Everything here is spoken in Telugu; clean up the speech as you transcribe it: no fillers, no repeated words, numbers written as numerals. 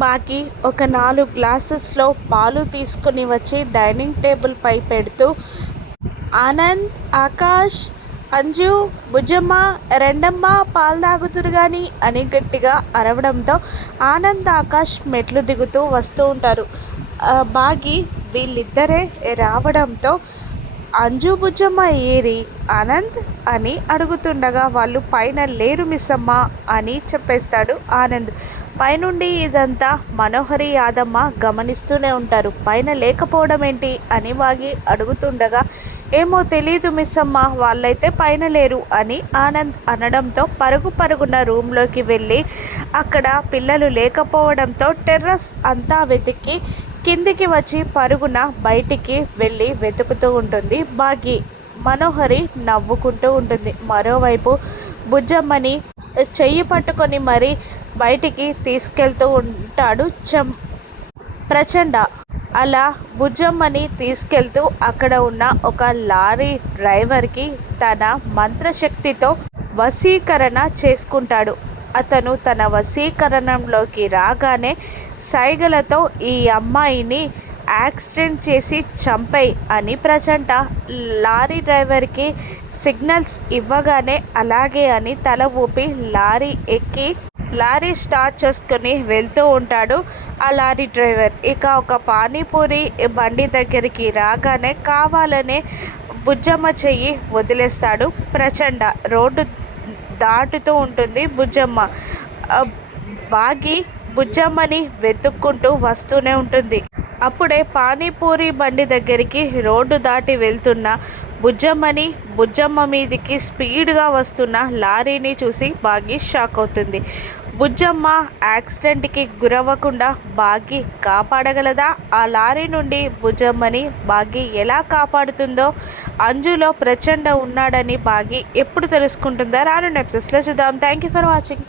బాకీ ఒక 4 గ్లాసెస్లో పాలు తీసుకుని వచ్చి డైనింగ్ టేబుల్ పై పెడుతూ, ఆనంద్, ఆకాష్, అంజు, బుజ్జమ్మ, రెండమ్మ పాలు తాగుతురు గాని అని గట్టిగా అరవడంతో ఆనంద్, ఆకాష్ మెట్లు దిగుతూ వస్తూ ఉంటారు. బాగి వీళ్ళిద్దరే రావడంతో అంజు, బుజ్జమ్మ ఏరి ఆనంద్ అని అడుగుతుండగా వాళ్ళు పైన లేరు మిస్సమ్మ అని చెప్పేస్తాడు ఆనంద్. పైనుండి ఇదంతా మనోహరి, యాదమ్మ గమనిస్తూనే ఉంటారు. పైన లేకపోవడం ఏంటి అని వాగి అడుగుతుండగా, ఏమో తెలీదు మిస్సమ్మ, వాళ్ళైతే పైన లేరు అని ఆనంద్ అనడంతో పరుగున రూమ్లోకి వెళ్ళి అక్కడ పిల్లలు లేకపోవడంతో టెర్రస్ అంతా వెతికి కిందికి వచ్చి పరుగున బయటికి వెళ్ళి వెతుకుతూ ఉంటుంది బాగి. మనోహరి నవ్వుకుంటూ ఉంటుంది. మరోవైపు బుజ్జమ్మని చెయ్యి పట్టుకొని మరీ బయటికి తీసుకెళ్తూ ఉంటాడు ప్రచండ. అలా బుజ్జమ్మని తీసుకెళ్తూ అక్కడ ఉన్న ఒక లారీ డ్రైవర్కి తన మంత్రశక్తితో వశీకరణ చేసుకుంటాడు. అతను తన వశీకరణంలోకి రాగానే సైగలతో ఈ అమ్మాయిని యాక్సిడెంట్ చేసి చంపేయ్ అని ప్రచండ లారీ డ్రైవర్కి సిగ్నల్స్ ఇవ్వగానే అలాగే అని తల ఊపి లారీ ఎక్కి లారీ స్టార్ట్ చేసుకుని వెళ్తూ ఉంటాడు ఆ లారీ డ్రైవర్. ఇక ఒక పానీపూరి బండి దగ్గరికి రాగానే కావాలనే బుజ్జమ్మ చెయ్యి వదిలేస్తాడు ప్రచండ. రోడ్డు దాటుతూ ఉంటుంది బుజ్జమ్మ. బాగి బుజ్జమ్మని వెతుక్కుంటూ వస్తూనే ఉంటుంది. అప్పుడే పానీపూరి బండి దగ్గరికి రోడ్డు దాటి వెళ్తున్న బుజ్జమ్మ మీదికి స్పీడ్గా వస్తున్న లారీని చూసి బాగి షాక్ అవుతుంది. బుజ్జమ్మ యాక్సిడెంట్కి గురవ్వకుండా బాగి కాపాడగలదా? ఆ లారీ నుండి బుజ్జమ్మని బాగి ఎలా కాపాడుతుందో, అంజులో ప్రచండ ఉన్నాడని బాగి ఎప్పుడు తెలుసుకుంటుందో రానున్న ఎపిసోడ్స్లో చూద్దాం. Thank you for watching.